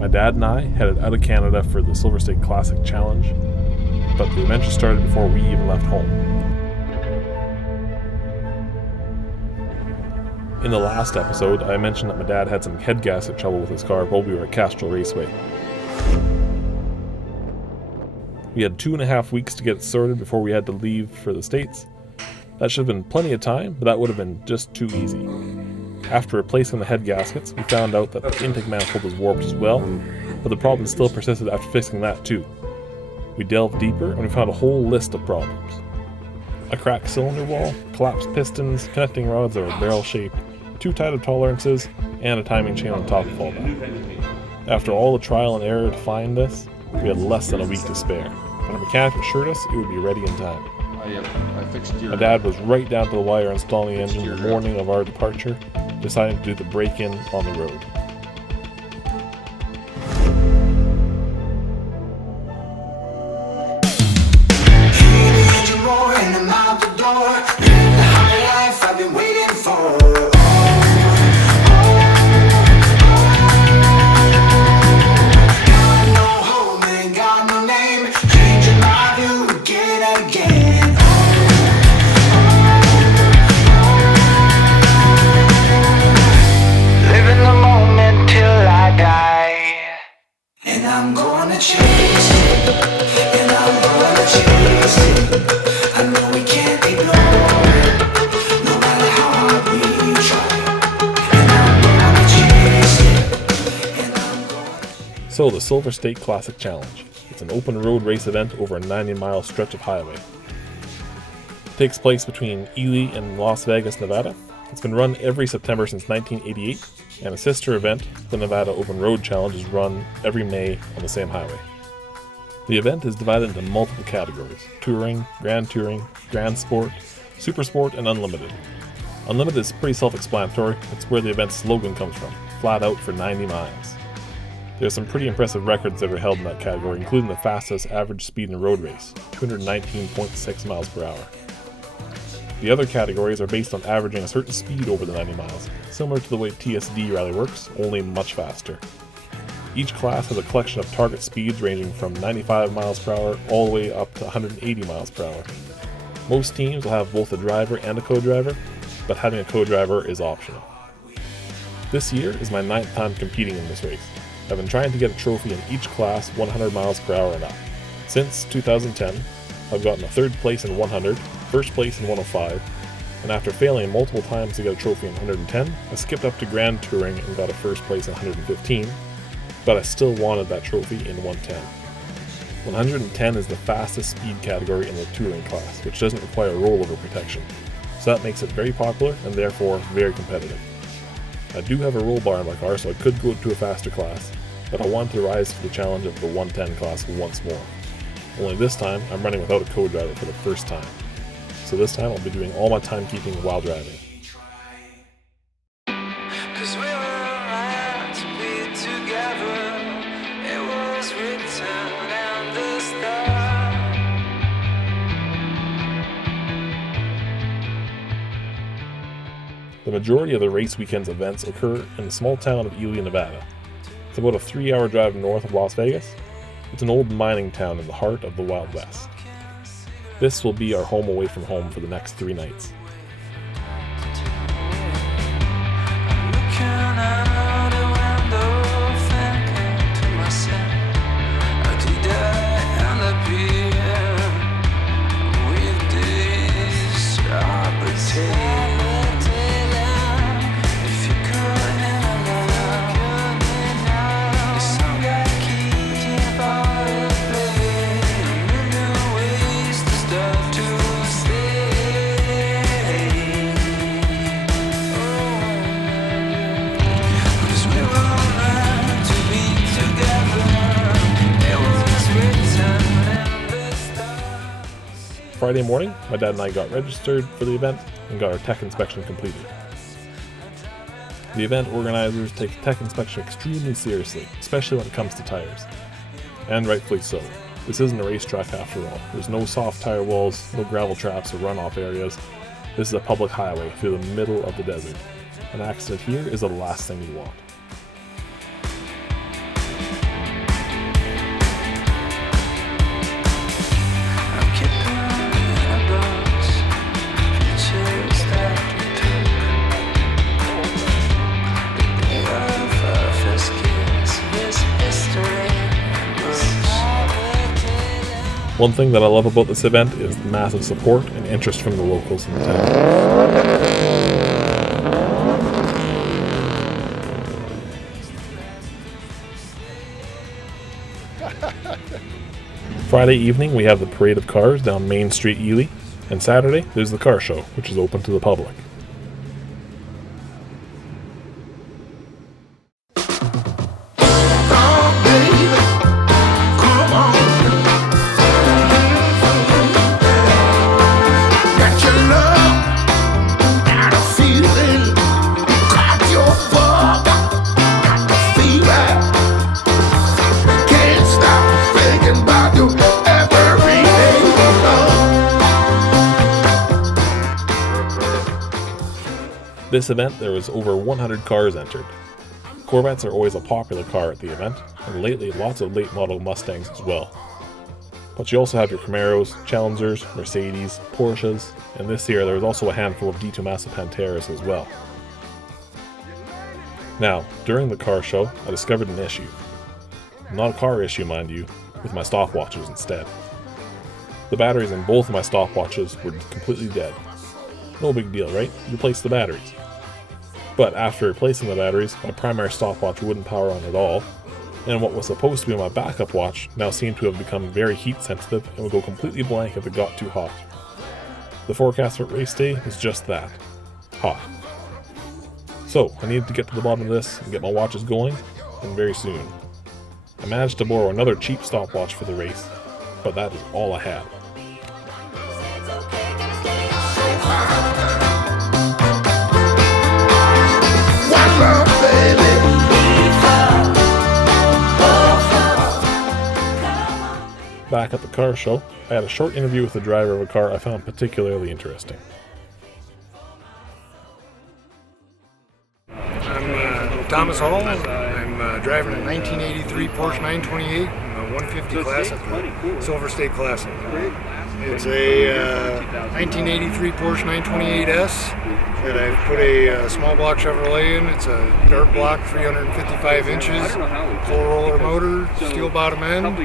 My dad and I headed out of Canada for the Silver State Classic Challenge, but the adventure started before we even left home. In the last episode, I mentioned that my dad had some head gasket trouble with his car while we were at Castrol Raceway. We had 2.5 weeks to get it sorted before we had to leave for the States. That should have been plenty of time, but that would have been just too easy. After replacing the head gaskets, we found out that the intake manifold was warped as well, but the problem still persisted after fixing that too. We delved deeper and we found a whole list of problems. A cracked cylinder wall, collapsed pistons, connecting rods that were barrel-shaped, too tight of tolerances, and a timing chain on top of all that. After all the trial and error to find this, we had less than a week to spare, but our mechanic assured us it would be ready in time. My dad was right down to the wire installing the engine the morning of our departure, deciding to do the break-in on the road. So the Silver State Classic Challenge. It's an open road race event over a 90-mile stretch of highway. It takes place between Ely and Las Vegas, Nevada. It's been run every September since 1988, and a sister event, the Nevada Open Road Challenge, is run every May on the same highway. The event is divided into multiple categories: Touring, Grand Sport, Super Sport, and Unlimited. Unlimited is pretty self-explanatory. It's where the event's slogan comes from, flat out for 90 miles. There's some pretty impressive records that are held in that category, including the fastest average speed in a road race, 219.6 miles per hour. The other categories are based on averaging a certain speed over the 90 miles, similar to the way TSD rally works, only much faster. Each class has a collection of target speeds ranging from 95 miles per hour all the way up to 180 miles per hour. Most teams will have both a driver and a co-driver, but having a co-driver is optional. This year is my 9th time competing in this race. I've been trying to get a trophy in each class 100 miles per hour and up. Since 2010, I've gotten a 3rd place in 100, 1st place in 105, and after failing multiple times to get a trophy in 110, I skipped up to Grand Touring and got a 1st place in 115, but I still wanted that trophy in 110. 110 is the fastest speed category in the Touring class, which doesn't require rollover protection, so that makes it very popular and therefore very competitive. I do have a roll bar in my car, so I could go to a faster class, but I wanted to rise to the challenge of the 110 class once more. Only this time, I'm running without a co-driver for the first time. So this time, I'll be doing all my timekeeping while driving. The majority of the race weekend's events occur in the small town of Ely, Nevada. It's about a 3-hour drive north of Las Vegas. It's an old mining town in the heart of the Wild West. This will be our home away from home for the next 3 nights. Friday morning, my dad and I got registered for the event and got our tech inspection completed. The event organizers take tech inspection extremely seriously, especially when it comes to tires. And rightfully so. This isn't a racetrack after all. There's no soft tire walls, no gravel traps or runoff areas. This is a public highway through the middle of the desert. An accident here is the last thing you want. One thing that I love about this event is the massive support and interest from the locals in the town. Friday evening we have the parade of cars down Main Street, Ely, and Saturday there's the car show, which is open to the public. This event, there was over 100 cars entered. Corvettes are always a popular car at the event, and lately lots of late model Mustangs as well. But you also have your Camaros, Challengers, Mercedes, Porsches, and this year there was also a handful of D2 Massa Panteras as well. Now, during the car show, I discovered an issue. Not a car issue, mind you, with my stopwatches instead. The batteries in both of my stopwatches were completely dead. No big deal, right? You replace the batteries. But after replacing the batteries, my primary stopwatch wouldn't power on at all, and what was supposed to be my backup watch now seemed to have become very heat sensitive and would go completely blank if it got too hot. The forecast for race day was just that. Hot. So, I needed to get to the bottom of this and get my watches going, and very soon. I managed to borrow another cheap stopwatch for the race, but that is all I had. Back at the car show, I had a short interview with the driver of a car I found particularly interesting. I'm Thomas Hall. I'm driving a 1983 Porsche 928 in the 150 class at the Silver State Classic. It's a 1983 Porsche 928S that I've put a small block Chevrolet in. It's a dark block, 355 inches, full roller motor, steel bottom end.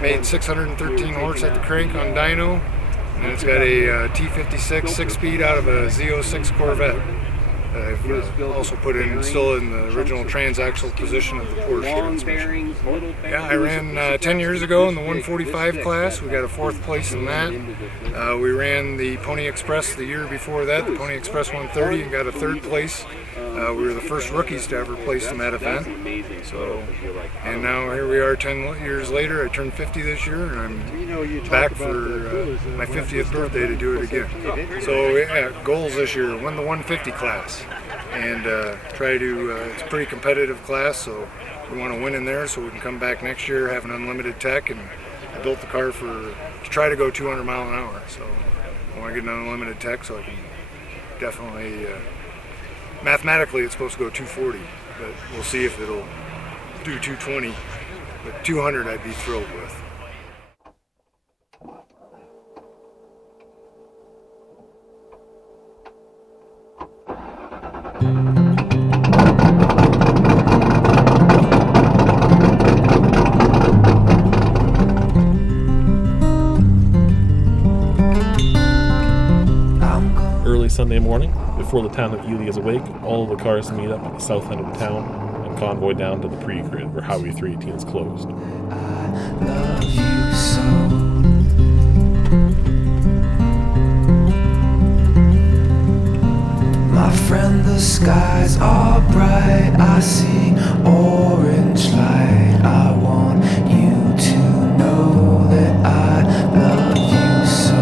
Made 613 horse at the crank on dyno, and it's got a T56 6-speed out of a Z06 Corvette. I've also put in, still in the original transaxle position of the Porsche transmission. Yeah, I ran 10 years ago in the 145 class. We got a 4th place in that. We ran the Pony Express the year before that, the Pony Express 130, and got a 3rd place. We were the first rookies to ever place in that event. So, and now here we are 10 years later. I turned 50 this year, and I'm back for my 50th birthday to do it again. So yeah, goals this year: win the 150 class, and try to. It's a pretty competitive class, so we want to win in there so we can come back next year, have an unlimited tech, and I built the car to try to go 200 mile an hour. So I want to get an unlimited tech so I can definitely. Mathematically, it's supposed to go 240, but we'll see if it'll do 220. But 200, I'd be thrilled with. Early Sunday morning, before the town of Ely is awake, all of the cars meet up at the south end of the town and convoy down to the pre-grid where Highway 318 is closed. I love you so. My friend, the skies are bright. I see orange light. I want you to know that I love you so.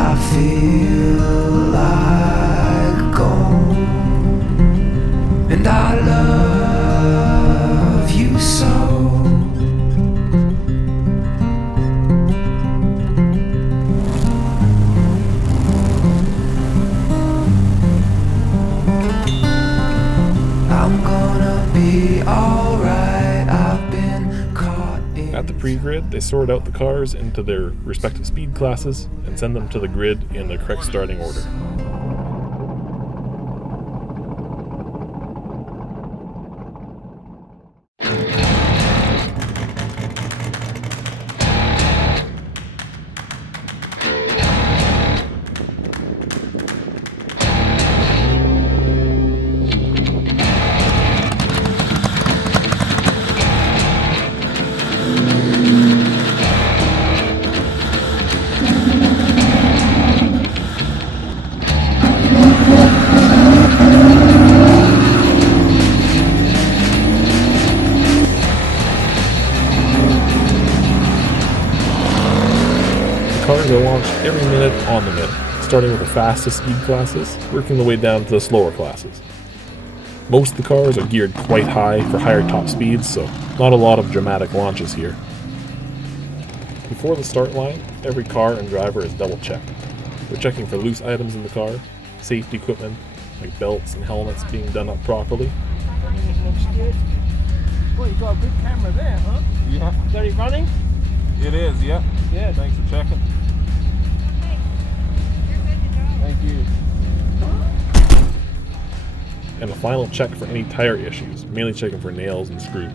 I feel like gold, and I love you so. I'm gonna be alright. I've been caught in. At the pre-grid, they sort out the cars into their respective speed classes and send them to the grid in the correct starting order. every minute on the minute, starting with the fastest speed classes, working the way down to the slower classes. Most of the cars are geared quite high for higher top speeds, so not a lot of dramatic launches here. Before the start line, every car and driver is double checked. They're checking for loose items in the car, safety equipment, like belts and helmets being done up properly. Looks good. Well, you got a good camera there, huh? Yeah, Is it running? it is, yeah. Yeah. Thanks for checking. Thank you. And a final check for any tire issues, mainly checking for nails and screws.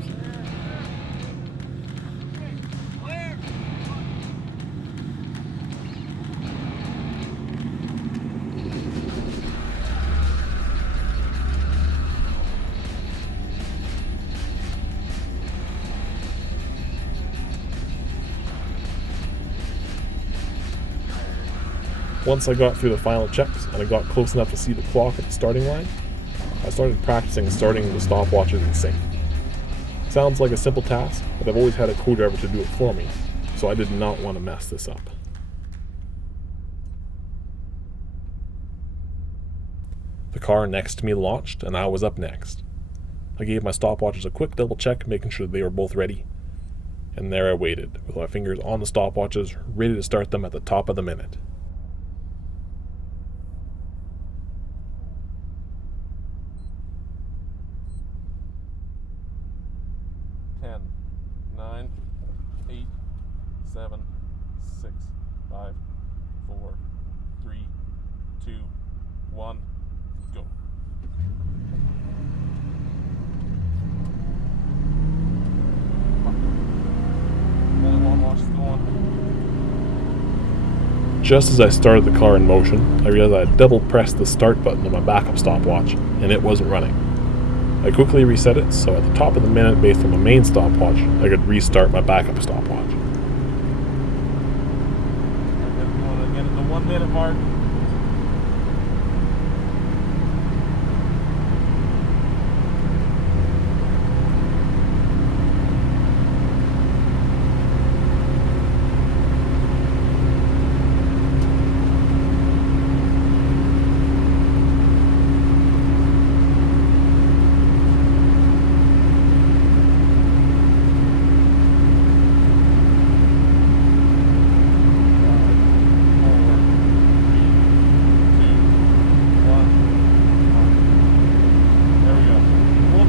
Once I got through the final checks and I got close enough to see the clock at the starting line, I started practicing starting the stopwatches in sync. Sounds like a simple task, but I've always had a co-driver to do it for me, so I did not want to mess this up. The car next to me launched, and I was up next. I gave my stopwatches a quick double check, making sure they were both ready. And there I waited, with my fingers on the stopwatches, ready to start them at the top of the minute. 10, 9, 8, 7, 6, 5, 4, 3, 2, 1, go. Another one, watch the one. Just as I started the car in motion, I realized I had double pressed the start button on my backup stopwatch, and it wasn't running. I quickly reset it, so at the top of the minute based on my main stopwatch, I could restart my backup stopwatch. Again at the 1 minute mark.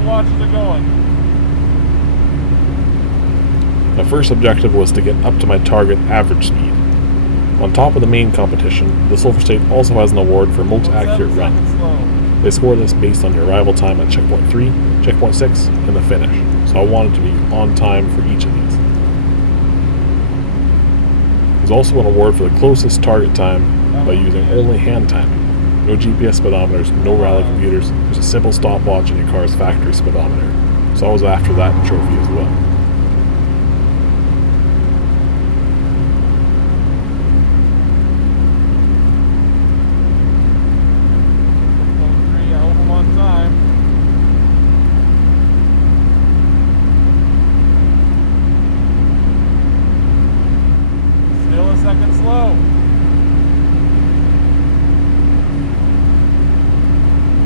Watches are going. My first objective was to get up to my target average speed. On top of the main competition, the Silver State also has an award for most accurate run. They score this based on your arrival time at checkpoint 3, checkpoint 6, and the finish, so I wanted to be on time for each of these. There's also an award for the closest target time by using only hand timing. No GPS speedometers, no rally computers, just a simple stopwatch and your car's factory speedometer. So I was after that trophy as well. I hope I'm on time. Still a second slow.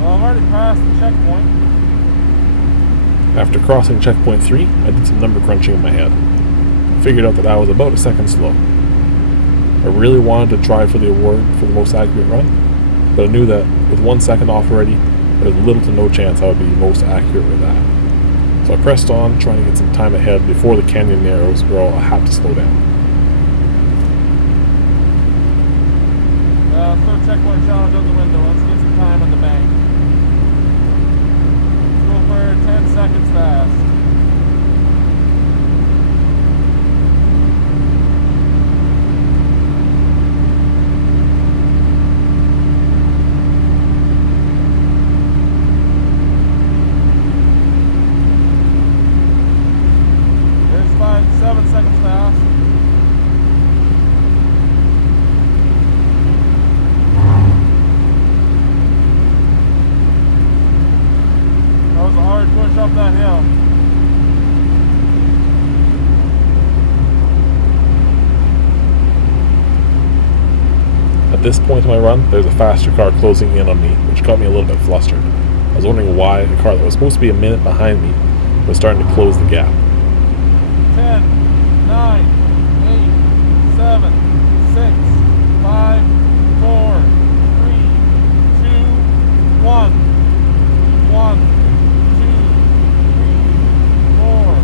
Well, I've already passed the checkpoint. After crossing checkpoint 3, I did some number crunching in my head. I figured out that I was about a second slow. I really wanted to try for the award for the most accurate run, but I knew that with 1 second off already, there was little to no chance I would be most accurate with that. So I pressed on, trying to get some time ahead before the canyon narrows where I'll have to slow down. Throw checkpoint challenge out the window. Let's get some time in the bank. Let's go for 10 seconds fast. There's 7 seconds fast. That was a hard push up that hill. At this point in my run, there's a faster car closing in on me, which got me a little bit flustered. I was wondering why a car that was supposed to be a minute behind me was starting to close the gap. 10, 9, 8, 7, 6, 5, 4, 3, 2, 1. 1, 2, 3, 4,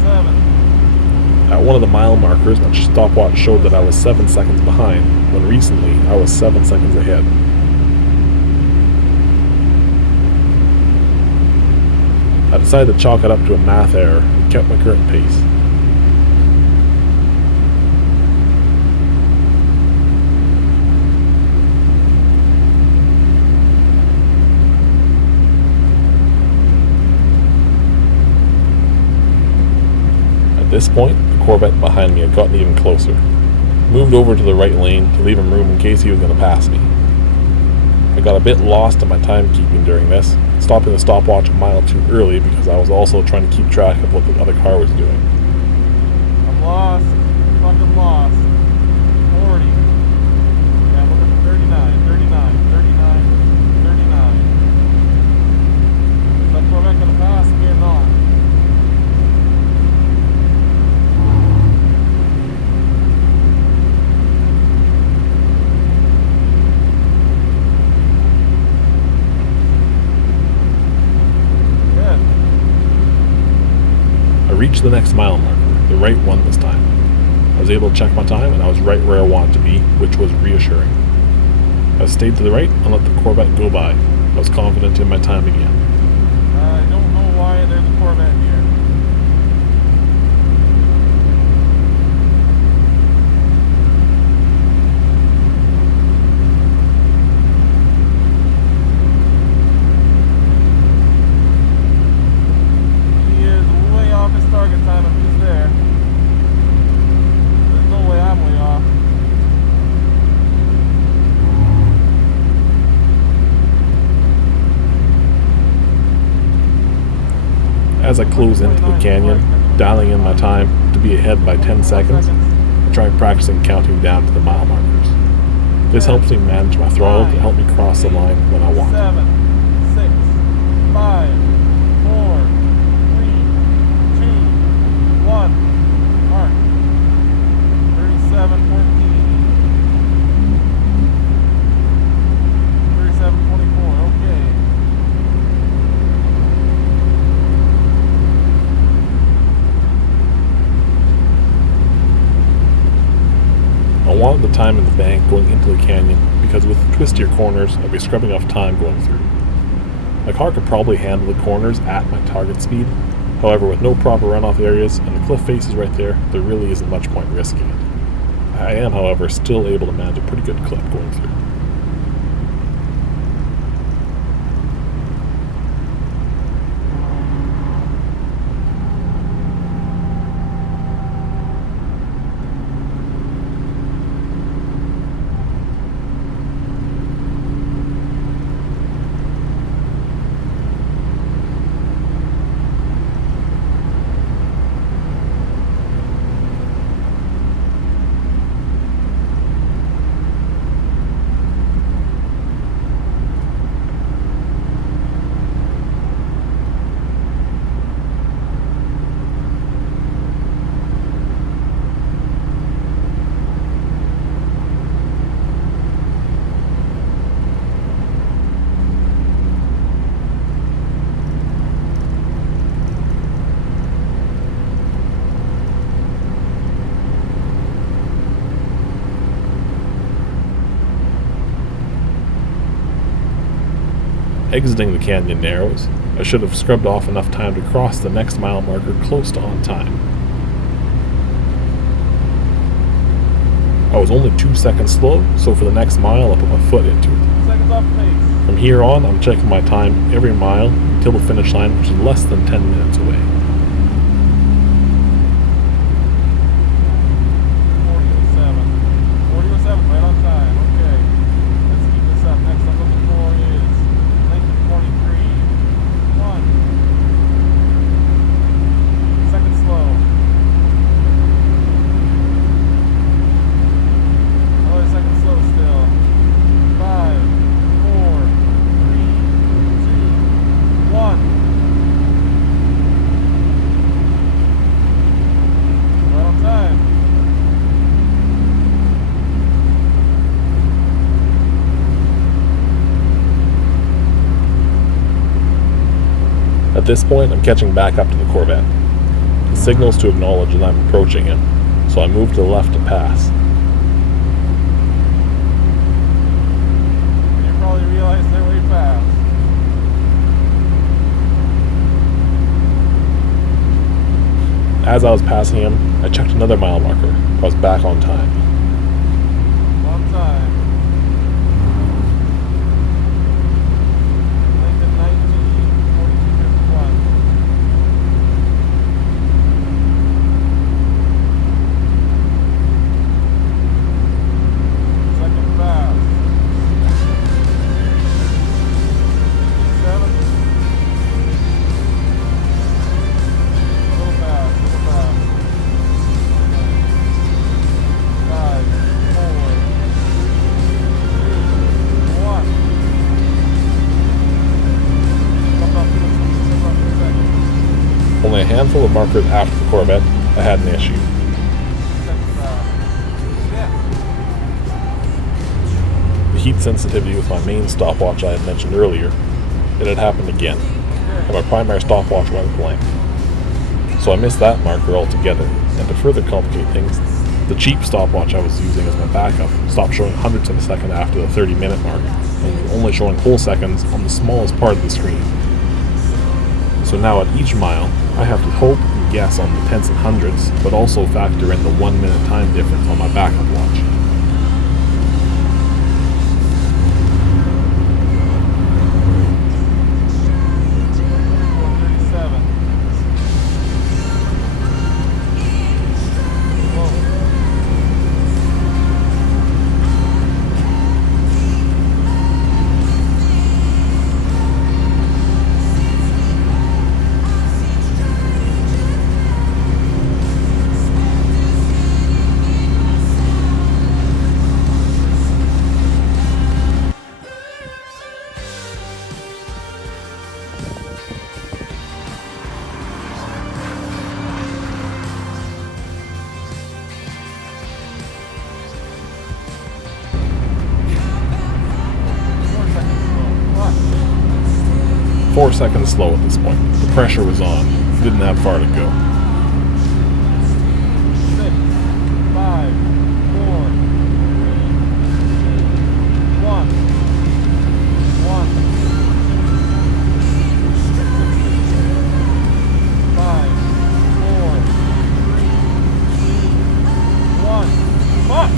5, 7. At one of the mile markers, my stopwatch showed that I was 7 seconds behind, when recently I was 7 seconds ahead. I decided to chalk it up to a math error and kept my current pace. At this point, the Corvette behind me had gotten even closer. I moved over to the right lane to leave him room in case he was going to pass me. I got a bit lost in my timekeeping during this, stopping the stopwatch a mile too early because I was also trying to keep track of what the other car was doing. I'm lost. Fucking lost. 40. Yeah, I'm looking for 39. 39. 39. 39. Is that Corvette gonna pass me or not? I reached the next mile marker, the right one this time. I was able to check my time and I was right where I wanted to be, which was reassuring. I stayed to the right and let the Corvette go by. I was confident in my time again. I don't know why there's a Corvette here. He is way off his target time if he's there. There's no way I'm way off. As I close into the canyon, dialing in my time to be ahead by 10 seconds, I try practicing counting down to the mile markers. This helps me manage my throttle to help me cross the line when I want. 7, 6, 5, 4, 3, 2, 1. Mark. 37, 14. 37, 24. Okay. I wanted the time in the bank going into the canyon because with the twistier corners, I'd be scrubbing off time going through. My car could probably handle the corners at my target speed. However, with no proper runoff areas and the cliff faces right there really isn't much point risking it. I am, however, still able to manage a pretty good clip going through. Exiting the canyon narrows, I should have scrubbed off enough time to cross the next mile marker close to on time. I was only 2 seconds slow, so for the next mile I put my foot into it. Seconds off pace. From here on, I'm checking my time every mile until the finish line, which is less than 10 minutes away. 40:07, right on time. Okay. Let's keep this up. Next I'm looking for is Lincoln 43. 1. Second slow. At this point, I'm catching back up to the Corvette. He signals to acknowledge that I'm approaching him, so I move to the left to pass. You probably realize they're way fast. As I was passing him, I checked another mile marker. I was back on time. Long time. Lincoln 194251. Second fast. 7. A little fast, a little fast. 5, 4, 3, 2, 1. Come up to the second. Only a handful of markers after the Corvette, I had an issue. Second fast. Yeah. The heat sensitivity with my main stopwatch I had mentioned earlier, it had happened again, and my primary stopwatch went blank. So I missed that marker altogether, and to further complicate things, the cheap stopwatch I was using as my backup stopped showing hundredths of a second after the 30-minute mark, and was only showing whole seconds on the smallest part of the screen. So now at each mile, I have to hope and guess on the tenths and hundredths, but also factor in the 1 minute time difference on my backup watch. What? 4 seconds slow at this point. The pressure was on. Didn't have far to go. 6, 5, 4, 3, 2, 1. 1. 5, 4, 3, 2, 1. Fuck!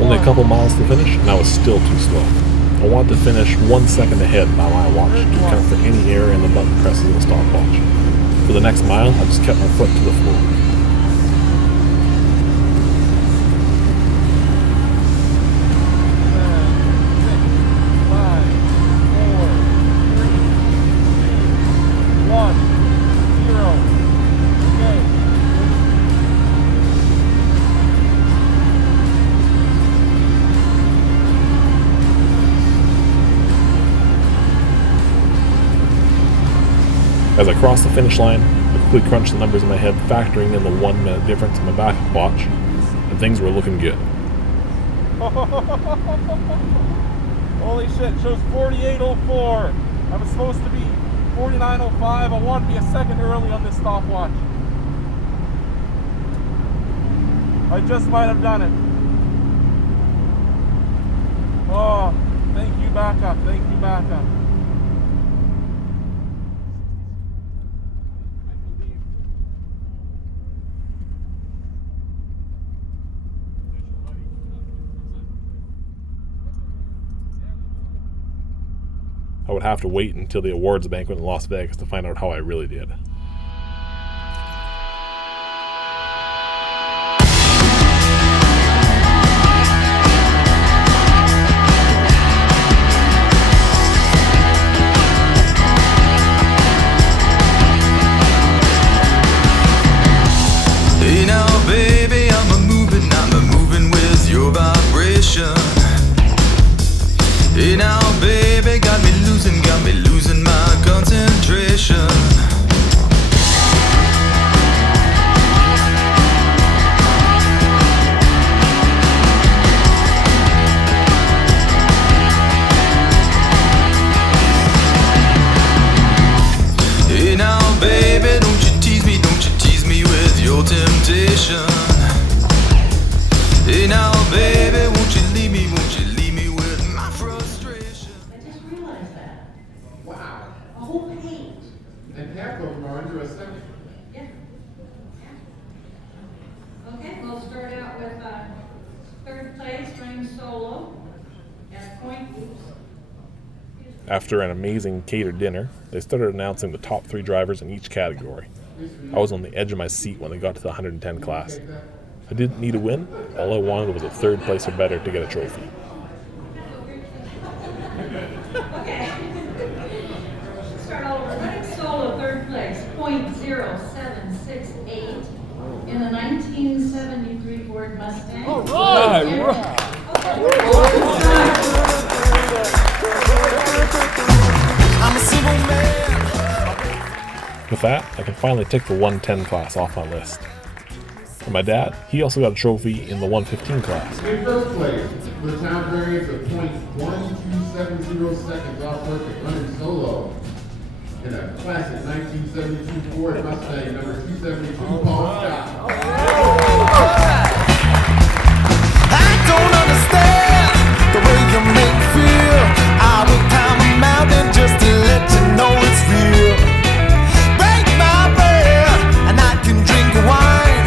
Only a couple miles to finish, and I was still too slow. I wanted to finish 1 second ahead by my watch to account for any error in the button presses of the stopwatch. For the next mile, I just kept my foot to the floor. As I crossed the finish line, I quickly crunched the numbers in my head, factoring in the 1 minute difference in my backup watch, and things were looking good. Holy shit, it shows 48:04. I was supposed to be 49:05. I wanted to be a second early on this stopwatch. I just might have done it. Oh, thank you, backup. Thank you, backup. I would have to wait until the awards banquet in Las Vegas to find out how I really did. Hey now, baby, got me losing my concentration. Hey now, baby, don't you tease me with your temptation. Hey now, baby, won't you leave me with my frustration? I just realized that. Wow. A whole page. And half of them are under a second. Yeah. Okay, we'll start out with third place, running solo at point. After an amazing catered dinner, they started announcing the top 3 drivers in each category. I was on the edge of my seat when they got to the 110 class. I didn't need a win. All I wanted was a 3rd place or better to get a trophy. Okay. Start all over. Running solo, third place, .0768 in the 1973 Ford Mustang. All right. I'm a simple man. With that, I can finally tick the 110 class off my list. For my dad, he also got a trophy in the 115 class. In first place, with a time variance of .1270 seconds off perfect, running solo in a classic 1972 Ford Mustang number 272, Paul Scott. I don't understand the way you make me feel. I will climb a mountain just to let you know it's real. Break my bread and I can drink your wine.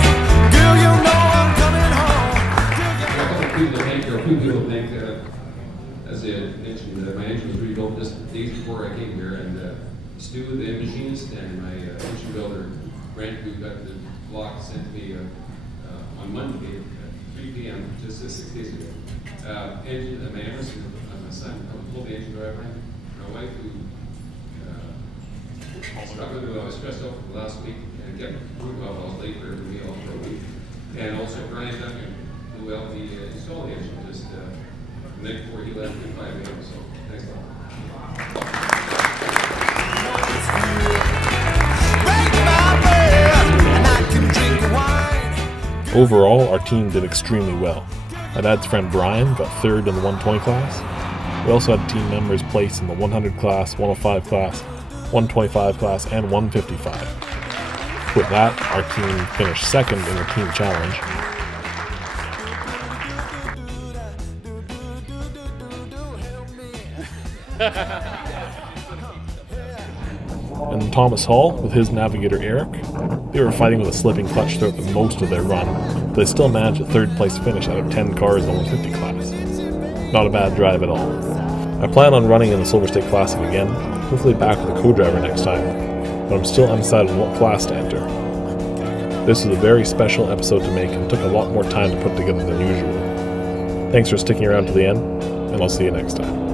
Girl, you know I'm coming home. A few people think, as I mentioned, my engine was rebuilt just days before I came here, and Stu, the machinist, and my engine builder, Brent, who got the block sent to me on Monday at 3 p.m., just 6 days ago. Engine, my Emerson, my son, full engine driver, my wife, who struggled with, I was stressed out for the last week, and kept proving well, I was late for every meal for a week. And also Brian Duncan, who helped me install the engine just the night before he left at 5 a.m. So thanks a lot. Overall, our team did extremely well. My dad's friend Brian got 3rd in the 120 class. We also had team members place in the 100 class, 105 class, 125 class, and 155. With that, our team finished 2nd in the team challenge. And Thomas Hall, with his navigator Eric, they were fighting with a slipping clutch throughout most of their run, but they still managed a 3rd place finish out of 10 cars in the 150 class. Not a bad drive at all. I plan on running in the Silver State Classic again, hopefully back with a co-driver next time, but I'm still undecided on what class to enter. This was a very special episode to make and took a lot more time to put together than usual. Thanks for sticking around to the end, and I'll see you next time.